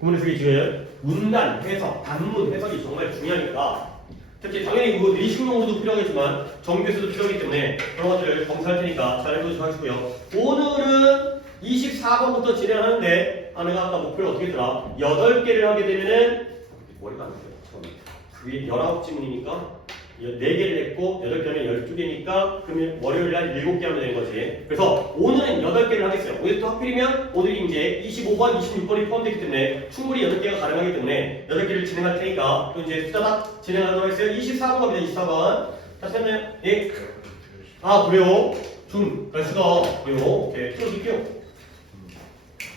구문의 쓰기 지금 문단, 해석, 단문, 해석이 정말 중요하니까 특히 당연히 그 내식용으로도 필요하겠지만 정규에서도 필요하기 때문에 그런 것들을 검사할 테니까 잘 해보시고 하시고요. 오늘은 24번부터 진행하는데 내가 아까 목표를 어떻게 했더라? 8개를 하게 되면은 머리가 안 돼요. 그게 19지문이니까 4개를 했고 8개는 12개니까 그러면 월요일날 7개 하면 되는 거지. 그래서 오늘은 8개를 하겠어요. 오늘 또 하필이면 오늘이 이제 25번, 26번이 포함되기 때문에 충분히 8개가 가능하기 때문에 8개를 진행할 테니까 또 이제 숫자다 진행하도록 하겠어요. 24번 갑니다. 24번. 다시 한번 예. 아 그래요? 좀 날씨가 그래요? 오케이. 틀어줄게요.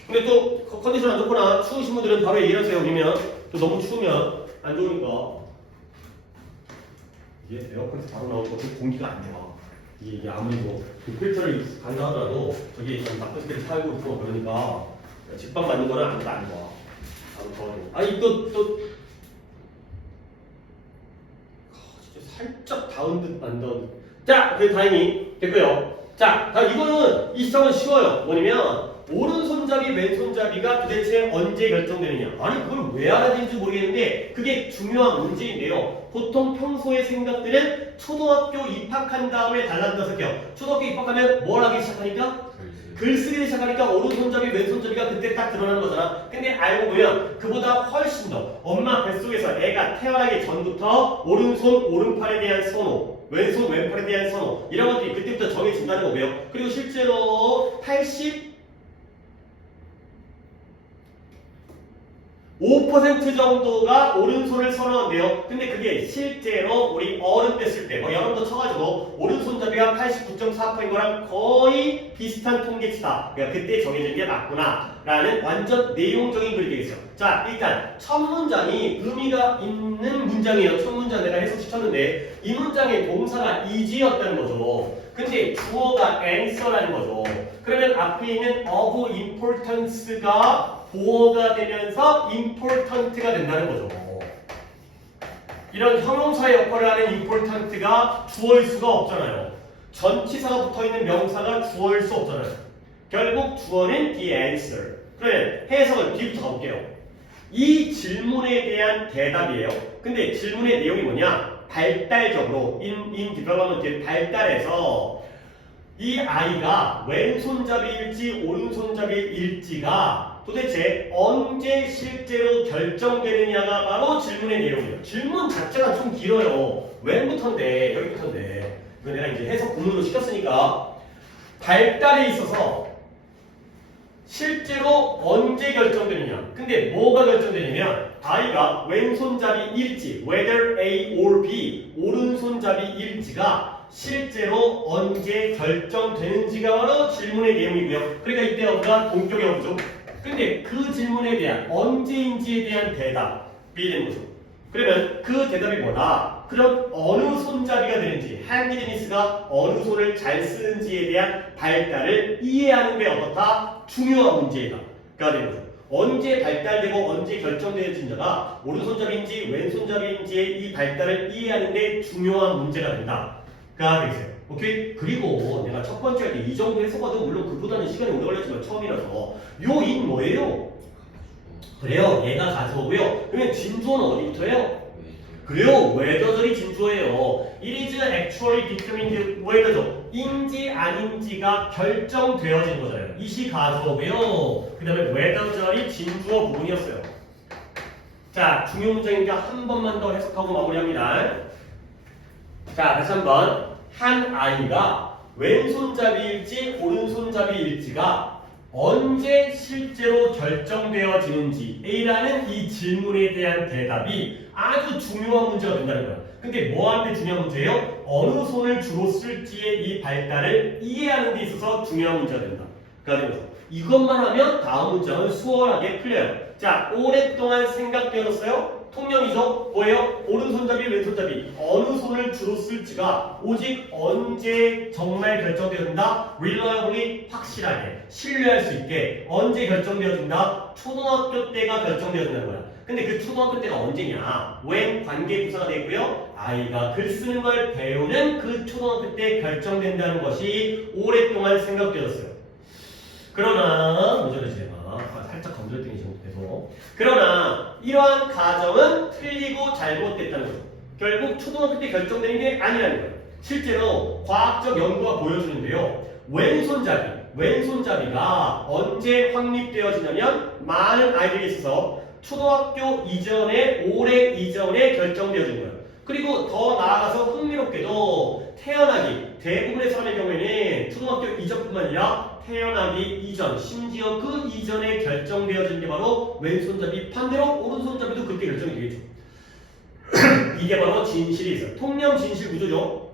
근데 또 컨디션 안 좋거나 추우신 분들은 바로 얘기를 하세요. 그러면 또 너무 추우면 안 좋으니까. 이게 에어컨에서 바로 나올 것도 공기가 안 좋아. 이게 아무리 뭐 필터를 간다 하더라도 저기 나쁜 데를 살고 있고 그러니까 집밥 맞는 거는 안 좋아. 아무 더워요. 아니 또 진짜 살짝 다운 듯 안 다운 듯. 자, 그래 다행히 됐고요. 자, 이거는 이 시험은 쉬워요. 뭐냐면 오른손잡이, 왼손잡이가 도대체 언제 결정되느냐. 아니 그걸 왜 알아야 되는지 모르겠는데 그게 중요한 문제인데요. 보통 평소의 생각들은 초등학교 입학한 다음에 달라진다고 생각해요. 초등학교 입학하면 뭘 하기 시작하니까? 글 쓰기 시작하니까 오른손잡이, 왼손잡이가 그때 딱 드러나는 거잖아. 근데 알고 보면 그보다 훨씬 더 엄마 뱃속에서 애가 태어나기 전부터 오른손, 오른팔에 대한 선호, 왼손, 왼팔에 대한 선호 이런 것들이 그때부터 정해진다는 거고요. 그리고 실제로 5% 정도가 오른손을 선호한대요. 근데 그게 실제로 우리 어른 됐을 때, 여러분도 쳐가지고 오른손잡이가 89.4%인 거랑 거의 비슷한 통계치다. 그러니까 그때 정해진 게 맞구나. 라는 완전 내용적인 글이 되겠어요. 자, 일단 첫 문장이 의미가 있는 문장이에요. 첫 문장 내가 해석시켰는데 이 문장의 동사가 is였다는 거죠. 근데 주어가 answer라는 거죠. 그러면 앞에 있는 of importance가 보어가 되면서 important가 된다는 거죠. 이런 형용사의 역할을 하는 important가 주어일 수가 없잖아요. 전치사가 붙어있는 명사가 주어일 수 없잖아요. 결국 주어는 the answer. 그래, 해석을 뒤부터 가볼게요. 이 질문에 대한 대답이에요. 근데 질문의 내용이 뭐냐? 발달적으로 in development 발달해서 이 아이가 왼손잡이일지 오른손잡이일지가 도대체 언제 실제로 결정되느냐가 바로 질문의 내용이에요. 질문 자체가 좀 길어요. 웬부터인데 여기부터인데 이거 내가 이제 해석 구문으로 시켰으니까 발달에 있어서 실제로 언제 결정되느냐. 근데 뭐가 결정되냐면 아이가 왼손잡이일지 whether A or B 오른손잡이일지가 실제로 언제 결정되는지가 바로 질문의 내용이고요. 그러니까 이때 우리가 동격에 오죠. 근데 그 질문에 대한 언제인지에 대한 대답이 되는 거죠. 그러면 그 대답이 뭐다? 그럼 어느 손잡이가 되는지, 핸디니스가 어느 손을 잘 쓰는지에 대한 발달을 이해하는 데 어떻다? 중요한 문제이다. 가 되는 거죠. 언제 발달되고 언제 결정되는지가 오른손잡이인지 왼손잡이인지의 이 발달을 이해하는 데 중요한 문제가 된다. 가 되겠어요. 오케이? 그리고 내가 첫 번째 할 때 이 정도 해석하도 물론 그보다는 시간이 오래 걸렸지만 처음이라서 요 인 뭐예요? 그래요. 얘가 가져오고요. 그러면 진주어는 어디부터예요? 그래요. whether절이 진주어예요. It is actually determined whether죠. 인지 아닌지가 결정되어진 거잖아요. 이시 가져오고요. 그 다음에 whether절이 진주어 부분이었어요. 자, 중요 문장이니까 한 번만 더 해석하고 마무리합니다. 자, 다시 한번. 한 아이가 왼손잡이일지 오른손잡이일지가 언제 실제로 결정되어지는지 A라는 이 질문에 대한 대답이 아주 중요한 문제가 된다는 거야. 근데 뭐하는 데 중요한 문제예요? 어느 손을 주로 쓸지의 이 발달을 이해하는 데 있어서 중요한 문제가 된다. 그러니까 이것만 하면 다음 문장은 수월하게 풀려요. 자, 오랫동안 생각되었어요? 통념이죠. 뭐예요? 오른손잡이, 왼손잡이 어느 손을 주로 쓸지가 오직 언제 정말 결정되어진다? reliably 확실하게 신뢰할 수 있게 언제 결정되어진다? 초등학교 때가 결정되어진다는 거야. 근데 그 초등학교 때가 언제냐? when 관계부사가 되고요. 아이가 글 쓰는 걸 배우는 그 초등학교 때 결정된다는 것이 오랫동안 생각되었어요. 그러나 문제는 제가 살짝 건드렸더니 지금 계속 그러나 이러한 가정은 틀리고 잘못됐다는 거죠. 결국 초등학교 때 결정되는 게 아니라는 거예요. 실제로 과학적 연구가 보여주는데요. 왼손잡이가 언제 확립되어지냐면 많은 아이들이 있어서 초등학교 이전에 오래 이전에 결정되어진 거예요. 그리고 더 나아가서 흥미롭게도 태어나기 대부분의 사람의 경우에는 초등학교 이전뿐만 아니라 태어나기 이전 심지어 그 이전에 결정되어진 게 바로 왼손잡이 반대로 오른손잡이도 그때 결정이 되겠죠. 이게 바로 진실이 있어요. 통념 진실 구조죠.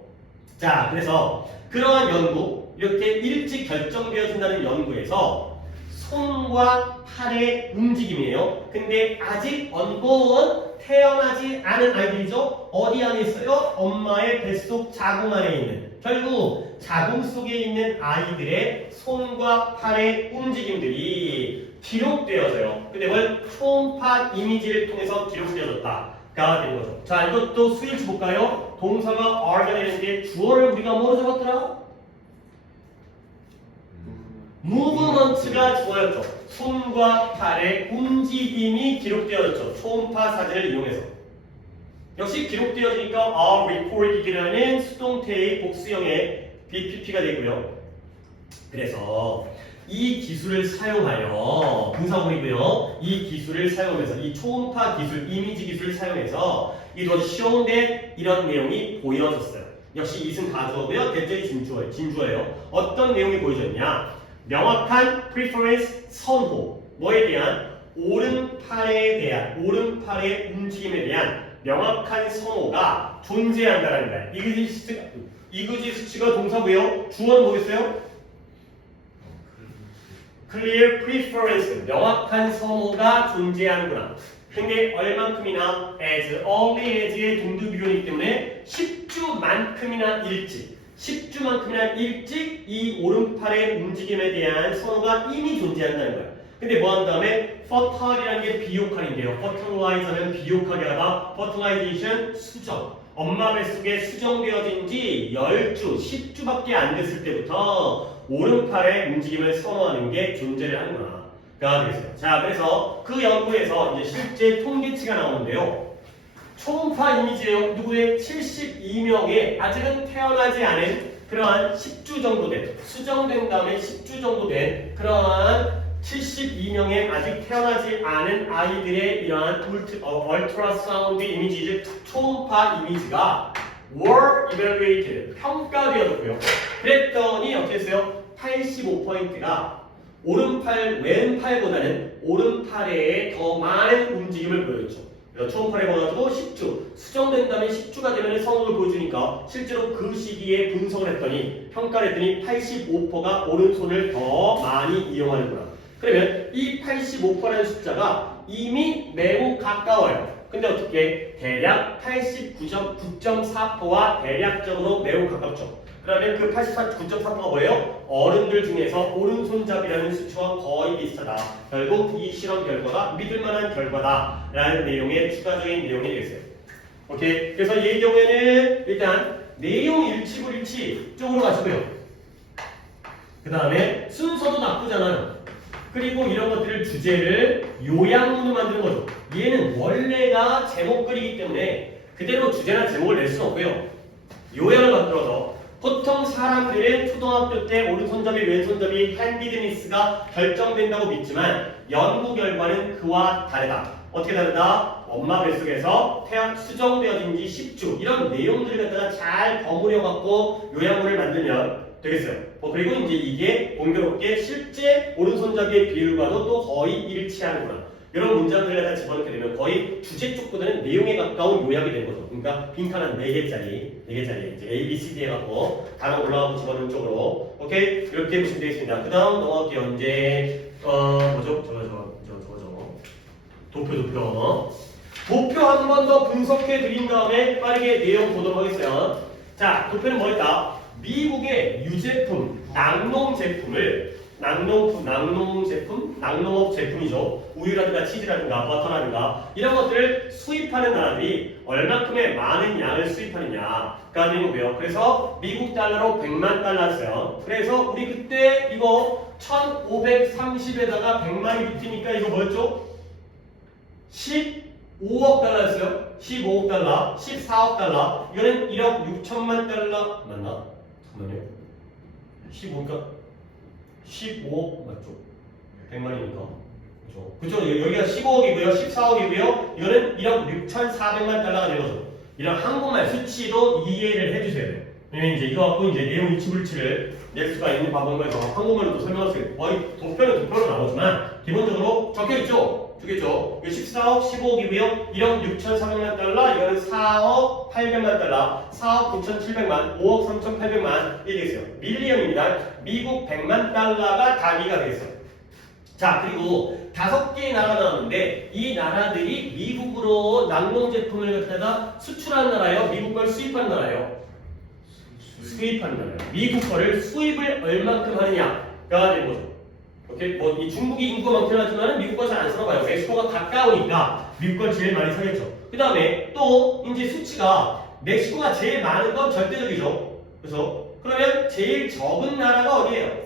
자, 그래서 그러한 연구 이렇게 일찍 결정되어진다는 연구에서 손과 팔의 움직임이에요. 근데 아직 언보온 태어나지 않은 아이들이죠. 어디 안에 있어요? 엄마의 뱃속 자궁 안에 있는. 결국 자궁 속에 있는 아이들의 손과 팔의 움직임들이 기록되어져요. 근데 그걸 초음파 이미지를 통해서 기록되어졌다가 되는 거죠. 자, 이것도 수일치 볼까요? 동사가 are가 되는데 주어를 우리가 뭐로 잡았더라? movement가 주어였죠. 손과 팔의 움직임이 기록되어졌죠. 초음파 사진을 이용해서. 역시 기록되어지니까 record이라는 수동태의 복수형의 BPP가 되고요. 그래서 이 기술을 사용하여 분사구이고요. 이 기술을 사용해서 이 초음파 기술, 이미지 기술을 사용해서 it was shown that 이런 내용이 보여졌어요. 역시 이승 가주어고요. 대절이 진주어예요. 어떤 내용이 보여졌냐? 명확한 preference 선호, 뭐에 대한? 오른팔의 움직임에 대한 명확한 선호가 존재한다는 거야. 이그지스트가 동사고요. 주어는 뭐겠어요? clear preference, 명확한 선호가 존재하는구나. 근데 얼만큼이나 as early as의 동두비교이기 때문에 10주만큼이나 일찍 이 오른팔의 움직임에 대한 선호가 이미 존재한다는 거야. 근데 뭐 한 다음에 fertile이라는 게 비옥할인데요. fertilize 하면 비옥하게 하다, fertilization 수정. 엄마 뱃속에 수정되어진 지 10주, 10주밖에 안 됐을 때부터 오른팔의 움직임을 선호하는 게 존재를 하는구나. 가 되겠어요. 자, 그래서 그 연구에서 이제 실제 통계치가 나오는데요. 초음파 이미지예요. 누구의 72명의 아직은 태어나지 않은 그러한 10주 정도 된, 수정된 다음에 10주 정도 된 그러한 72명의 아직 태어나지 않은 아이들의 이러한 ultrasound 이미지, 초음파 이미지가 were evaluated, 평가되어졌고요. 그랬더니 어떻게 했어요? 85%가 왼팔보다는 오른팔에 더 많은 움직임을 보여줬죠. 초음파를 봐가지고 10주, 수정된 다음에 10주가 되면 성능을 보여주니까 실제로 그 시기에 분석을 했더니, 평가를 했더니 85%가 오른손을 더 많이 이용하는구나. 그러면 이 85%라는 숫자가 이미 매우 가까워요. 근데 어떻게? 대략 89.4%와 대략적으로 매우 가깝죠. 그러면 그 89.4%가 뭐예요? 어른들 중에서 오른손잡이라는 수치와 거의 비슷하다. 결국 이 실험 결과가 믿을만한 결과다라는 내용의 추가적인 내용이 되겠어요. 오케이. 그래서 이 경우에는 일단 내용 일치 쪽으로 가시고요. 그 다음에 순서도 나쁘잖아요. 그리고 이런 것들을 주제를 요약문으로 만드는 거죠. 얘는 원래가 제목글이기 때문에 그대로 주제나 제목을 낼 수는 없고요. 요약을 만들어서 보통 사람들은 초등학교 때 오른손잡이, 왼손잡이, 핸디드니스가 결정된다고 믿지만 연구 결과는 그와 다르다. 어떻게 다르다? 엄마 뱃속에서 수정되어진 지 10주 이런 내용들을 갖다가 잘 버무려 갖고 요약문을 만들면 되겠어요. 그리고 이제 이게 공교롭게 실제 오른손잡이의 비율과도 또 거의 일치하는구나. 이런 문장들을 갖다 집어넣게 되면 거의 주제 쪽보다는 내용에 가까운 요약이 되는 거죠. 그러니까 빈칸 4개짜리 이제 A, B, C, D 해갖고 단어 올라가고 집어넣는 쪽으로. 오케이? 이렇게 보시면 되겠습니다. 그 다음 넘어갈게요. 이제 뭐죠? 도표 한 번 더 분석해 드린 다음에 빠르게 내용 보도록 하겠어요. 자, 도표는 뭐였다? 미국의 유제품, 낙농업 제품이죠. 우유라든가 치즈라든가 버터라든가 이런 것들을 수입하는 나라들이 얼마큼의 많은 양을 수입하느냐가 되는 거고요. 그래서 미국 달러로 100만 달러였어요. 그래서 우리 그때 이거 1530에다가 100만이 붙으니까 이거 뭐였죠? 15억 달러였어요. 15억 달러, 14억 달러. 이거는 1억 6천만 달러 맞나? 잠깐만요. 15니까 15억 맞죠? 100만이니까. 그렇죠. 여기가 15억이고요. 14억이고요. 이거는 1억 6,400만 달러가 되는 거죠. 이런 한국말 수치도 이해를 해주셔야 돼요. 왜냐면 이제 이거 갖고 이제 내용 일치불치를 낼 수가 있는 방법에서 한국말로 또 설명할 수 있고 도표는 도표로 나오지만 기본적으로 적혀있죠? 적혀있죠? 14억 15억이고요 1억 6,400만 달러 이거는 4억 800만 달러 4억 9,700만 5억 3,800만 이게 되겠어요. 밀리언입니다. 미국 100만 달러가 단위가 되겠어요. 자, 그리고 5개의 나라가 나왔는데 이 나라들이 미국으로 낙농 제품을 갖다가 수출하는 나라예요? 미국 걸 수입하는 나라예요? 수입하는 나라예요. 미국 거를 수입을 얼만큼 하느냐가 되는 거죠. 오케이? 뭐 이 중국이 인구가 많긴 하지만 미국 거 잘 안 써봐요. 멕시코가 가까우니까 미국 걸 제일 많이 사겠죠. 그 다음에 또 이제 수치가 멕시코가 제일 많은 건 절대적이죠. 그래서 그러면 제일 적은 나라가 어디예요?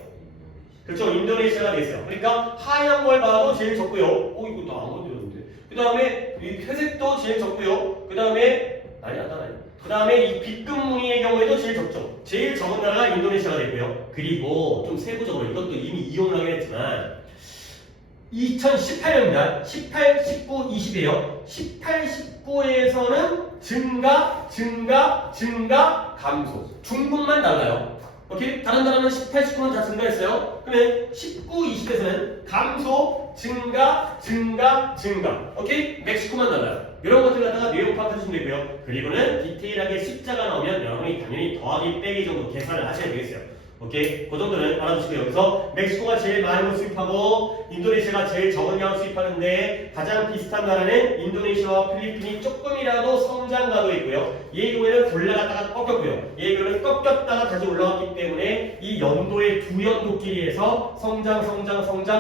그렇죠. 인도네시아가 되겠어요. 그러니까 하얀 걸 봐도 제일 적고요. 이거 나 안 건드렸는데. 그 다음에 이 회색도 제일 적고요. 그 다음에 그 다음에 이 빛금 무늬의 경우에도 제일 적죠. 제일 적은 나라가 인도네시아가 되고요. 그리고 좀 세부적으로 이것도 이미 이용을 하긴 했지만 2018년입니다. 18, 19, 20이에요. 18, 19에서는 증가, 감소. 중국만 달라요. 오케이? 다른 나라는 18, 19는 다 증가했어요. 그러면 19, 20에서는 감소, 증가. 오케이? 멕시코만 달라요. 이런 것들 갖다가 내용 파악해주시면 되고요. 그리고는 디테일하게 숫자가 나오면 여러분이 당연히 더하기 빼기 정도 계산을 하셔야 되겠어요. 오케이? 그 정도는 알아두시고요. 그래서 멕시코가 제일 많은 걸 수입하고 인도네시아가 제일 적은 양을 수입하는데 가장 비슷한 나라는 인도네시아와 필리핀이 조금이라도 성장가도 있고요. 얘의 경우에는 올라갔다가 꺾였고요. 얘의 경우에는 꺾였다가 다시 올라갔기 때문에 이 연도의 두 연도끼리에서 성장,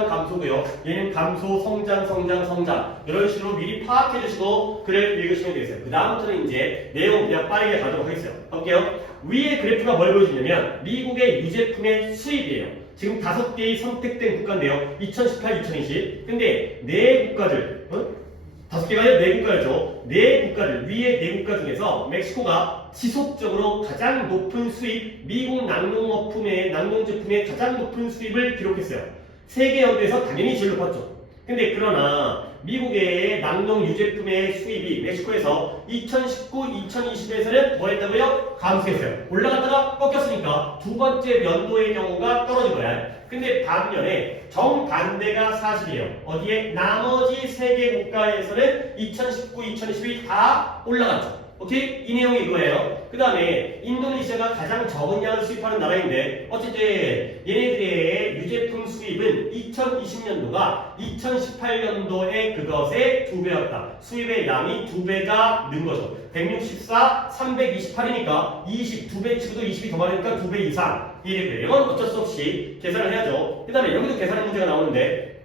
감소고요. 얘는 감소, 성장. 이런 식으로 미리 파악해 주시고 글을 읽으시면 되겠어요. 그 다음부터는 이제 내용 그냥 빠르게 가도록 하겠어요. 볼게요. 위의 그래프가 뭘 보여주냐면 미국의 유제품의 수입이에요. 지금 5개의 선택된 국가인데요. 2018, 2020. 근데 네 국가들, 5개가 아니라 네 국가죠. 네 국가들, 위의 네 국가 중에서 멕시코가 지속적으로 가장 높은 수입, 미국 낙농 제품의 가장 높은 수입을 기록했어요. 세계 연도에서 당연히 제일 높았죠. 근데 그러나 미국의 낙농 유제품의 수입이 멕시코에서 2019, 2020에서는 뭐 했다고요? 감소했어요. 올라갔다가 꺾였으니까 두 번째 연도의 경우가 떨어진 거야. 근데 반면에 정반대가 사실이에요. 어디에? 나머지 세 개 국가에서는 2019, 2020이 다 올라갔죠. 오케이? 이 내용이 이거예요. 그 다음에 인도네시아가 가장 적은 양을 수입하는 나라인데 어쨌든 얘네들의 유제품 수입은 2020년도가 2018년도에 그것의 2배였다. 수입의 양이 2배가 는 거죠. 164, 328이니까 2배 치고도 20이 더 많으니까 2배 이상. 이래요. 이건 어쩔 수 없이 계산을 해야죠. 그 다음에 여기도 계산 문제가 나오는데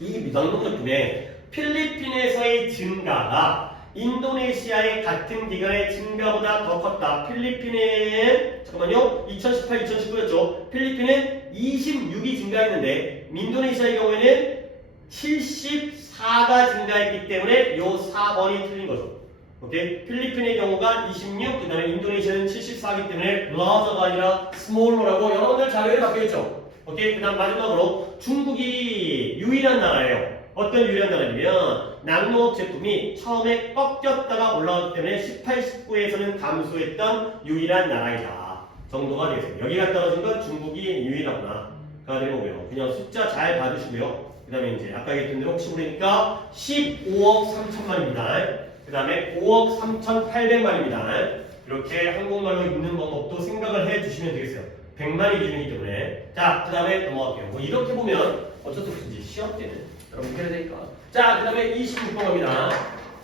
이 낙농제품의 필리핀에서의 증가가 인도네시아의 같은 기간의 증가보다 더 컸다. 필리핀은 잠깐만요. 2018, 2019였죠. 필리핀은 26이 증가했는데 인도네시아의 경우에는 74가 증가했기 때문에 요 4번이 틀린 거죠. 오케이? 필리핀의 경우가 26, 그 다음에 인도네시아는 74이기 때문에 large가 아니라 smaller라고 여러분들 자료에 바뀌었죠. 오케이? 그 다음 마지막으로 중국이 유일한 나라예요. 어떤 유일한 나라냐면 낙농업 제품이 처음에 꺾였다가 올라왔기 때문에 18, 19에서는 감소했던 유일한 나라이다 정도가 되겠습니다. 여기가 떨어진 건 중국이 유일하구나 가 되는 거고요. 그냥 숫자 잘 봐주시고요. 그 다음에 이제 아까 얘기했던 대로 혹시 모르니까 15억 3천만입니다. 그 다음에 5억 3,800만입니다. 이렇게 한국말로 읽는 방법도 생각을 해주시면 되겠어요. 100만이 기준이기 때문에. 자, 그 다음에 넘어갈게요. 뭐 이렇게 보면 어쩔 수 없이 시험 때는 여러분 해야 되니까. 자, 그 다음에 26번 갑니다.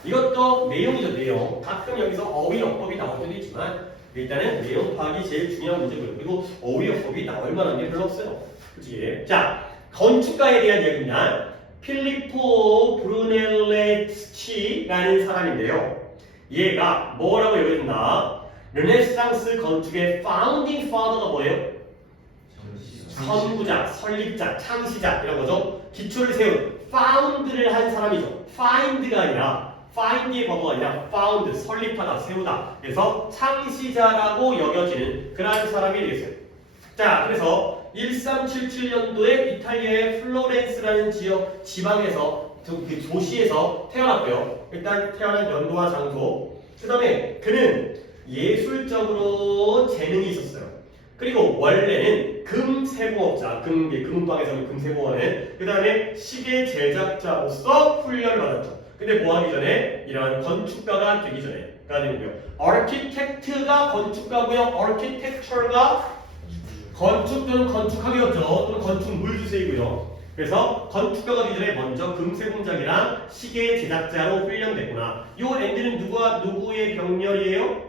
이것도 내용이죠, 내용. 가끔 여기서 어휘어법이 나올 때도 있지만 일단은 내용 파악이 제일 중요한 문제고요. 그리고 어휘어법이 나올 만한 게 별로 없어요. 그치? 자, 건축가에 대한 이야기입니다. 필리포 브루넬레스치라는 사람인데요. 얘가 뭐라고 여겨진다? 르네상스 건축의 파운딩 파더가 뭐예요? 선구자, 설립자, 창시자 이런 거죠. 기초를 세운 found를 한 사람이죠. find가 아니라 find의 과거가 아니라 found, 설립하다, 세우다. 그래서 창시자라고 여겨지는 그러한 사람이 되겠어요. 자, 그래서 1377년도에 이탈리아의 플로렌스라는 지역 지방에서 그 도시에서 태어났고요. 일단 태어난 연도와 장소. 그 다음에 그는 예술적으로 재능이 있었어요. 그리고 원래는 금세공업자, 금은방에서는 금세공하는 그 다음에 시계 제작자로서 훈련을 받았죠. 근데 뭐 하기 전에? 이러한 건축가가 되기 전에가 되고요. architect가 건축가고요. architecture가 건축 또는 건축학이었죠. 또는 건축물 주세이고요. 그래서 건축가가 되기 전에 먼저 금세공장이랑 시계 제작자로 훈련됐구나. 이 앤드는 누구의 병렬이에요?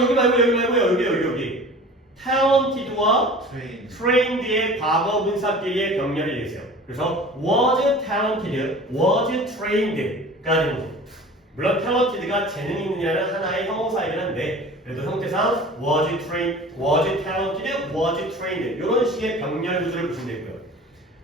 여기 말고요. 여기. talented와 trained의 과거 분사끼리의 병렬이 되겠어요. 그래서 was talented, was trained가 되는 거죠. 물론 talented가 재능이 있느냐는 하나의 형용사이긴 한데 그래도 형태상 was talented, was trained 이런 식의 병렬 구조를 보시면 되고요.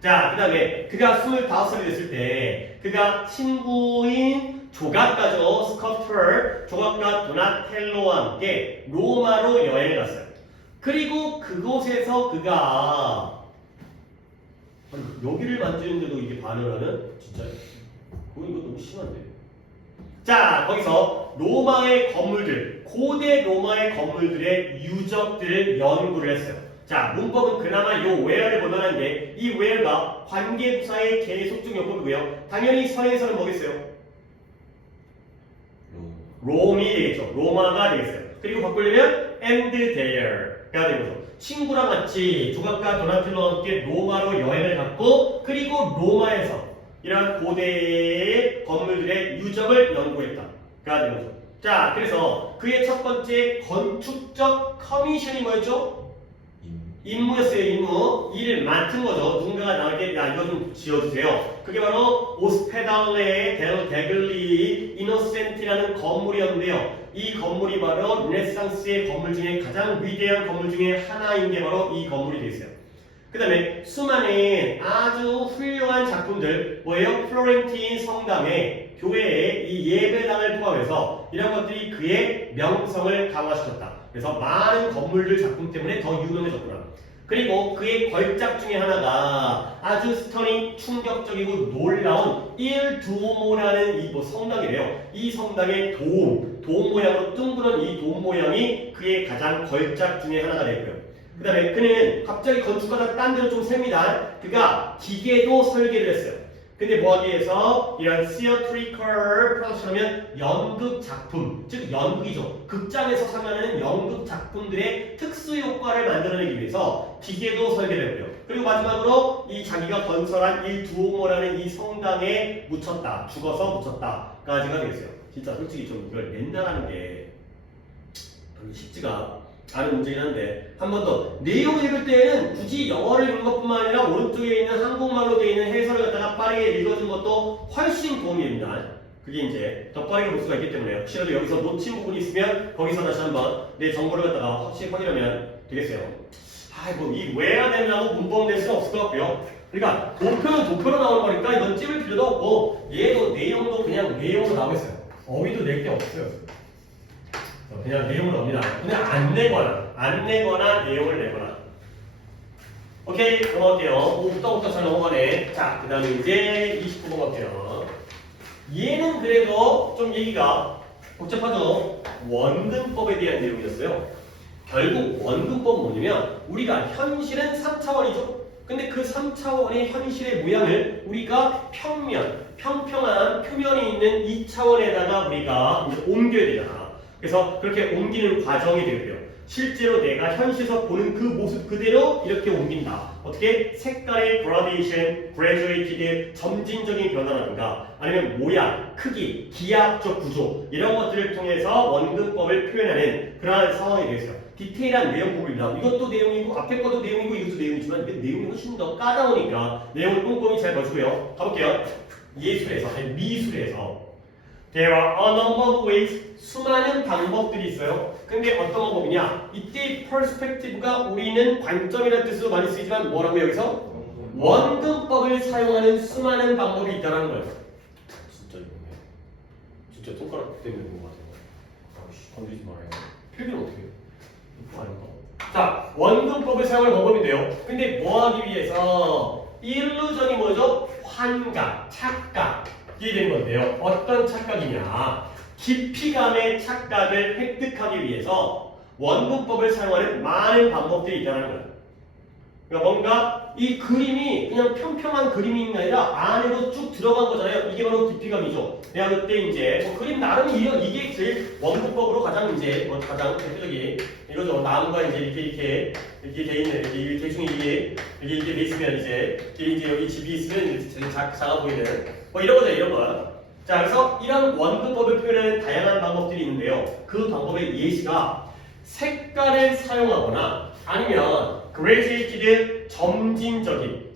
자, 그 다음에 그가 25살이 됐을 때 그가 친구인 조각가죠. 스컬프터, 조각가 도나텔로와 함께 로마로 여행을 갔어요. 그리고 그곳에서 그가 여기를 만지는데도 이게 반응을 하는? 진짜 이거 너무 심한데. 자, 거기서 로마의 건물들, 고대 로마의 건물들의 유적들을 연구를 했어요. 자, 문법은 그나마 요 where를 볼만한데 이 where가 관계부사의 계속적 용법이고요. 당연히 선에서는 뭐겠어요? 롬이 되겠죠. 로마가 되겠어요. 그리고 바꾸려면 and there가 되는 거죠. 친구랑 같이 조각가 도나텔로와 함께 로마로 여행을 갔고 그리고 로마에서 이러한 고대의 건물들의 유적을 연구했다가 되는 거죠. 자, 그래서 그의 첫 번째 건축적 커미션이 뭐였죠? 임무였어요. 임무. 일을 맡은 거죠. 누군가가 나에게 야 이거 좀 지어주세요. 그게 바로 오스페달레 델 데글리 이노센티라는 건물이었는데요. 이 건물이 바로 르네상스의 건물 중에 가장 위대한 건물 중에 하나인 게 바로 이 건물이 되겠어요. 그 다음에 수많은 아주 훌륭한 작품들 뭐예요? 플로렌틴 성당에 교회에 이 예배당을 포함해서 이런 것들이 그의 명성을 강화시켰다. 그래서 많은 건물들 작품 때문에 더 유명해졌구나. 그리고 그의 걸작 중에 하나가 아주 스터닝 충격적이고 놀라운 일 두오모라는 이 성당이래요. 이 성당의 도움 모양으로 둥그런 이 도움 모양이 그의 가장 걸작 중에 하나가 되고요. 그 다음에 그는 갑자기 건축가가 딴 데로 좀 셉니다. 그가 기계도 설계를 했어요. 근데 뭐하기 위해서 이런 theatrical production하면 연극 작품, 즉 연극이죠. 극장에서 상영하는 연극 작품들의 특수 효과를 만들어내기 위해서 기계도 설계를 했고요. 그리고 마지막으로 이 자기가 건설한 이 두오모라는 이 성당에 묻혔다, 죽어서 묻혔다까지가 되겠어요. 진짜 솔직히 좀 이걸 맨날 하는 게 별로 쉽지가 않은 문제긴 한데 한 번 더 내용을 읽을 때는 굳이 영어를 읽는 것뿐만 아니라 오른쪽에 있는 한국말로 되어 있는 해설을 갖다가 빠르게 읽어주는 것도 훨씬 도움이 됩니다. 그게 이제 더 빠르게 볼 수가 있기 때문에 혹시라도 여기서 놓친 부분이 있으면 거기서 다시 한번 내 정보를 갖다가 확실히 확인하면 되겠어요. 아이고 이 외야 되려고 문법 낼 수는 없을 것 같고요. 그러니까 도표는 도표로 나오는 거니까 이건 찝을 필요도 없고 얘도 내용도 그냥 내용으로 나오겠어요. 어휘도 낼 게 없어요. 그냥 내용을 옵니다. 그냥 안 내거나 내용을 내거나. 오케이, 넘어갈게요. 후딱후딱 잘 넘어가네. 자, 그 다음에 이제 29번 갈게요. 얘는 그래도 좀 얘기가 복잡하죠. 원근법에 대한 내용이었어요. 결국 원근법은 뭐냐면 우리가 현실은 3차원이죠. 근데 그 3차원의 현실의 모양을 우리가 평평한 표면이 있는 2차원에다가 우리가 이제 옮겨야 되잖아. 그래서 그렇게 옮기는 과정이 되고요. 실제로 내가 현실에서 보는 그 모습 그대로 이렇게 옮긴다. 어떻게? 색깔의 graduated, 점진적인 변화라든가 아니면 모양, 크기, 기하학적 구조 이런 것들을 통해서 원근법을 표현하는 그러한 상황이 되겠어요. 디테일한 내용 부분입니다. 이것도 내용이고 앞에 것도 내용이고 이것도 내용이지만 내용이 훨씬 더 까다로우니까 내용을 꼼꼼히 잘 봐주고요. 가볼게요. 예술에서, 아니 미술에서 There are a number of ways. 수많은 방법들이 있어요. 근데 어떤 방법이냐? 이때 perspective가 우리는 관점이라는 뜻으로 많이 쓰이지만 뭐라고 여기서? 원근법을 사용하는 수많은 방법이 있다는 거예요. 진짜 이거네. 진짜 손가락 때문에 그런 거 같아요. 아씨, 건드리지 말아요. 필기는 어떻게 해요? 이거 아닌가? 자, 원근법을 사용할 방법인데요. 근데 뭐 하기 위해서? 일루전이 뭐죠? 환각, 착각. 이게 되는 건데요. 어떤 착각이냐? 깊이감의 착각을 획득하기 위해서 원근법을 사용하는 많은 방법들이 있다는 거예요. 그러니까 뭔가 이 그림이 그냥 평평한 그림이 아니라 안으로 쭉 들어간 거잖아요. 이게 바로 깊이감이죠. 내가 그때 이제 뭐 그림 나름 이게 제일 원근법으로 가장 이제 가장 대표적인 이거죠. 나무가 이제 이렇게 돼 있는 이렇게 대충 이게 돼 있으면 이제 여기 집이 있으면 이제 작아 보이는 뭐 이런 거죠. 이런 거. 자, 그래서 이런 원근법을 표현하는 다양한 방법들이 있는데요. 그 방법의 예시가 색깔을 사용하거나 아니면 그레디에이티드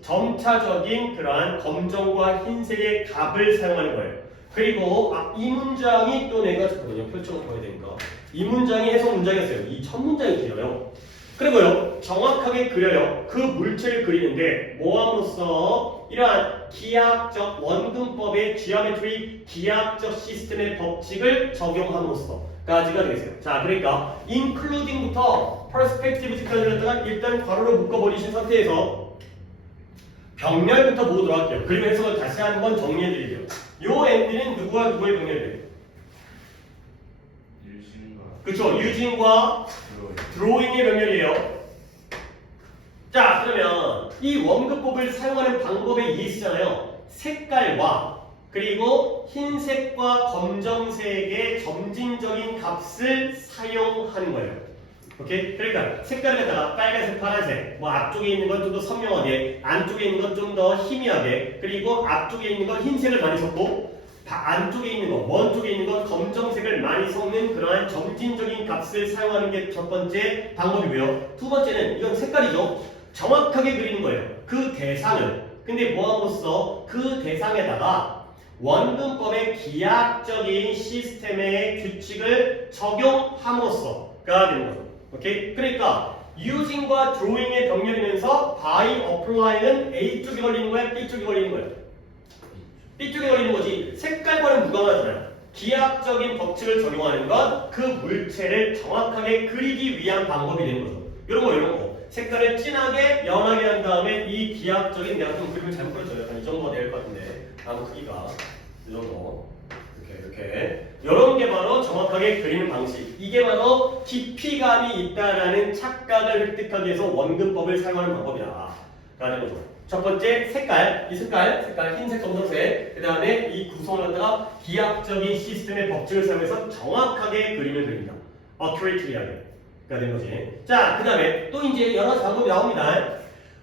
점차적인 그러한 검정과 흰색의 값을 사용하는 거예요. 그리고 이 문장이 또 내가 잠깐만요. 펼쳐서 봐야 되니까 이 문장이 해석 문장이었어요. 이 첫 문장이 길어요. 그리고요 정확하게 그려요. 그 물체를 그리는데 뭐함으로써 이러한 기하학적 원근법의 지오메트리 기하학적 시스템의 법칙을 적용함으로써까지가 되겠어요. 자, 그러니까 including부터 perspective까지 갖다가 일단 괄호로 묶어버리신 상태에서 병렬부터 보도록 할게요. 그리고 해석을 다시 한번 정리해드릴게요. 요 MD는 누구와 누구의 병렬이에요? 그쵸, 유진과 드로잉의 병렬이에요. 자, 그러면 이 원근법을 사용하는 방법의 예시잖아요. 색깔과 그리고 흰색과 검정색의 점진적인 값을 사용하는 거예요. 오케이? 그러니까 색깔을 갖다가 빨간색, 파란색, 뭐 앞쪽에 있는 건 좀 더 선명하게, 안쪽에 있는 건 좀 더 희미하게, 그리고 앞쪽에 있는 건 흰색을 많이 섞고 안쪽에 있는 거, 원 쪽에 있는 건 검정색을 많이 섞는 그러한 점진적인 값을 사용하는 게 첫 번째 방법이고요. 두 번째는 이건 색깔이죠. 정확하게 그리는 거예요. 그 대상을. 근데 뭐함으로써 그 대상에다가 원근법의 기하학적인 시스템의 규칙을 적용함으로써가 되는 거죠. 오케이? 그러니까 using과 drawing의 병렬이면서 by apply는 A 쪽에 걸리는 거야? B 쪽에 걸리는 거야? B쪽에 걸리는 거지. 색깔과는 무관하잖아요. 기하학적인 법칙을 적용하는 건 그 물체를 정확하게 그리기 위한 방법이 되는 거죠. 이런 거. 색깔을 진하게 연하게 한 다음에 이 기하학적인 내가 좀 그림을 잘못 그렸어요. 약간 이 정도가 될 것 같은데 나무 크기가 이 정도. 이렇게. 이런 게 바로 정확하게 그리는 방식. 이게 바로 깊이감이 있다라는 착각을 획득하기 위해서 원근법을 사용하는 방법이다. 라는 거죠. 첫 번째 색깔, 이 색깔 흰색, 검정색. 그 다음에 이 구성을 갖다가 기하학적인 시스템의 법칙을 사용해서 정확하게 그림을 그린다. accurately하게. 가 된 거지. 자, 그 다음에 또 이제 여러 방법이 나옵니다.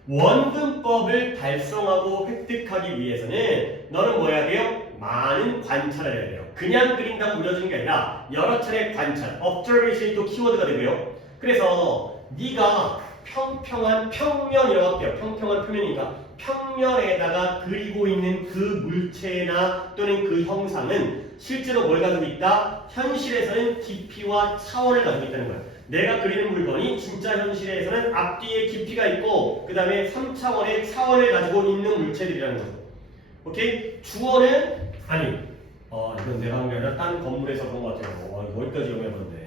원근법을 달성하고 획득하기 위해서는 너는 뭐 해야 돼요? 많은 관찰을 해야 돼요. 그냥 그린다고 그려지는 게 아니라 여러 차례 관찰, observation이 또 키워드가 되고요. 그래서 네가 평평한 평면이라고 할게요. 평평한 표면이니까 평면에다가 그리고 있는 그 물체나 또는 그 형상은 실제로 뭘 가지고 있다? 현실에서는 깊이와 차원을 가지고 있다는 거예요. 내가 그리는 물건이 진짜 현실에서는 앞뒤에 깊이가 있고 그 다음에 3차원의 차원을 가지고 있는 물체들이라는 거죠. 오케이? 주어는 아니 이건 내가 한 게 아니라 딴 건물에서 그런 것 같아요. 여기까지 영역인데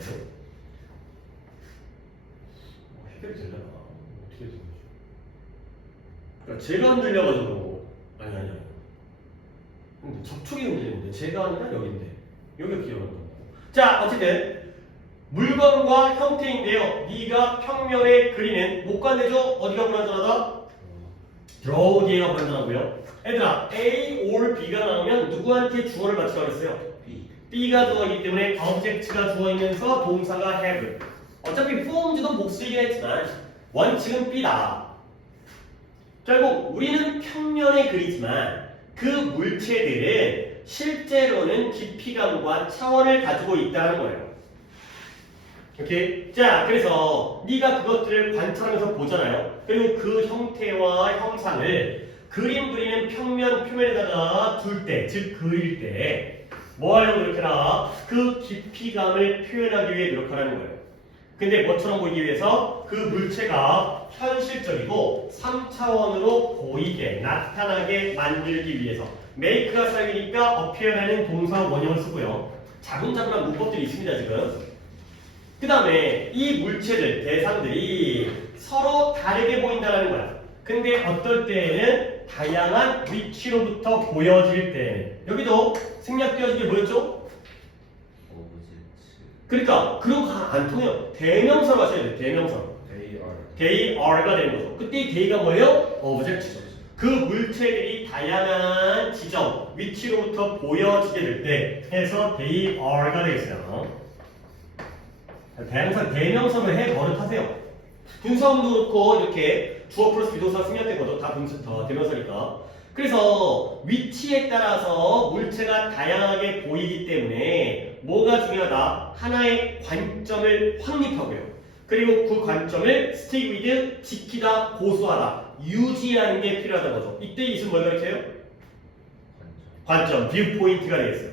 해결이 되려나? 어떻게 되는 거지? 그러니까 제가 흔들려가지고 아니 근데 접촉이 흔들리는데 제가 아니라 여기인데 여기가 기억한다고. 자, 어쨌든 물건과 형태인데요. 네가 평면에 그리는 뭐가 되죠? 어디가 불완전하다? draw 뒤에가 불완전하고요. 얘들아 A or B가 나오면 누구한테 주어를 맞추라고 했어요? B가 주어이기 때문에 object가 주어이면서 동사가 have. 어차피 form즈도 몫이긴 했지만 원칙은 B다. 결국 우리는 평면에 그리지만 그 물체들은 실제로는 깊이감과 차원을 가지고 있다는 거예요. 오케이? 자, 그래서 네가 그것들을 관찰하면서 보잖아요. 그리고 그 형태와 형상을 그림 그리는 표면에다가 둘 때, 즉 그릴 때 뭐 하려고 노력해라? 그 깊이감을 표현하기 위해 노력하라는 거예요. 근데 뭐처럼 보이기 위해서 그 물체가 현실적이고 3차원으로 보이게 나타나게 만들기 위해서 make가 사용이니까 appear하는 동사 원형을 쓰고요. 자분자분한 문법들이 있습니다 지금. 그 다음에 이 물체들, 대상들이 서로 다르게 보인다는 거야. 근데 어떨 때에는 다양한 위치로부터 보여질 때에는 여기도 생략되어진 게 뭐였죠? 그러니까 그런 거 안 통해요. 대명사로 하셔야 돼요. 대명사로. they are가 되는 거죠. 그때 이 they가 뭐예요? object죠. 그 물체들이 다양한 지점, 위치로부터 보여지게 될 때 해서 they are가 되겠어요. 대명사로 해 버릇하세요. 분사음도 그렇고 이렇게 주어 플러스 비동사 생략된 것도 다 대명사니까. 그래서 위치에 따라서 물체가 다양하게 보이기 때문에 뭐가 중요하다? 하나의 관점을 확립하고요. 그리고 그 관점을 stick with, 지키다, 고수하다, 유지하는 게 필요하다는 거죠. 이때 이 있으면 뭘 가르쳐요? 관점, 뷰 포인트가 되겠어요.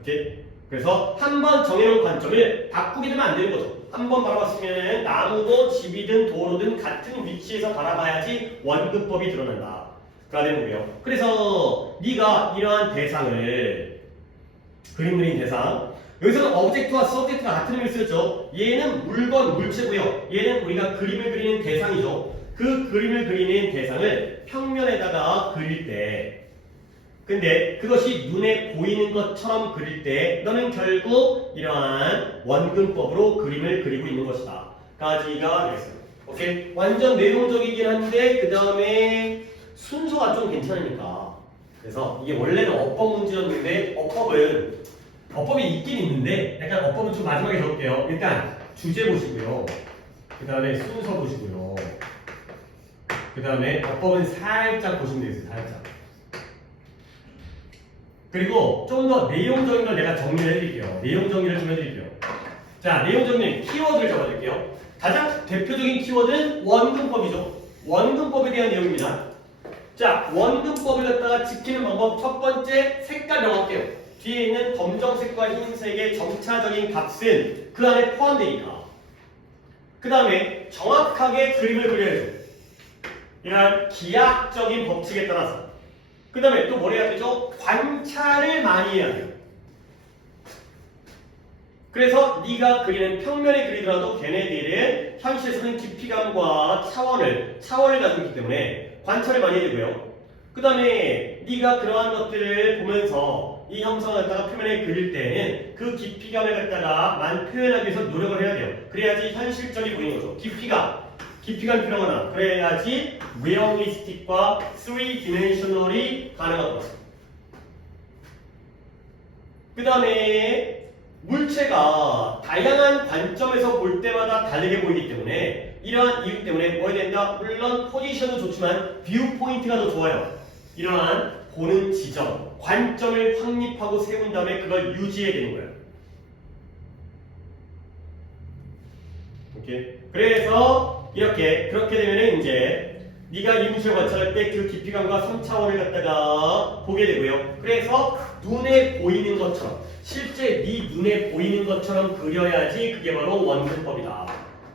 오케이? 그래서 한 번 정해놓은 관점을 바꾸게 되면 안 되는 거죠. 한 번 바라봤으면 나무도 집이든 도로든 같은 위치에서 바라봐야지 원근법이 드러난다. 가 되는 거고요. 그래서 네가 이러한 대상을 그림 그린 대상 여기서는 object와 subject가 같은 의미를 쓰죠. 얘는 물건, 물체고요. 얘는 우리가 그림을 그리는 대상이죠. 그 그림을 그리는 대상을 평면에다가 그릴 때 근데 그것이 눈에 보이는 것처럼 그릴 때 너는 결국 이러한 원근법으로 그림을 그리고 있는 것이다. 까지가 되겠습니다. 오케이? 완전 내용적이긴 한데 그 다음에 순서가 좀 괜찮으니까. 그래서 이게 원래는 어법 문제였는데 어법이 있긴 있는데 약간 어법은 좀 마지막에 적을게요. 일단 주제 보시고요. 그 다음에 순서 보시고요. 그 다음에 어법은 살짝 보시면 되겠어요. 살짝. 그리고 좀 더 내용적인 걸 내가 정리를 해드릴게요. 내용 정리를 좀 해드릴게요. 자, 내용 정리 키워드를 적어드릴게요. 가장 대표적인 키워드는 원근법이죠. 원근법에 대한 내용입니다. 자, 원근법을 갖다가 지키는 방법 첫 번째 색깔 명확해요. 뒤에 있는 검정색과 흰색의 점차적인 값은 그 안에 포함되니까. 그 다음에 정확하게 그림을 그려야죠. 이런 기하학적인 법칙에 따라서. 그 다음에 또 뭘 해야 되죠? 관찰을 많이 해야 돼요. 그래서 네가 그리는 평면에 그리더라도 걔네들은 현실에서는 깊이감과 차원을 가지고 있기 때문에 관찰을 많이 해야 되고요. 그 다음에 네가 그러한 것들을 보면서 이 형상을 갖다가 표면에 그릴 때는 그 깊이감을 갖다가 표현하기 위해서 노력을 해야 돼요. 그래야지 현실적이 보이는 거죠. 깊이감 필요하거나 그래야지 realistic과 3dimensional이 가능한 거죠. 그 다음에 물체가 다양한 관점에서 볼 때마다 다르게 보이기 때문에 이러한 이유 때문에 뭐 해야 된다? 물론 포지션도 좋지만 뷰 포인트가 더 좋아요. 이러한 보는 지점, 관점을 확립하고 세운 다음에 그걸 유지해야 되는 거예요. 오케이? 그래서 그렇게 되면은 이제 네가 이 물체를 관찰할 때 그 깊이감과 3차원을 갖다가 보게 되고요. 그래서 눈에 보이는 것처럼 실제 네 눈에 보이는 것처럼 그려야지 그게 바로 원근법이다.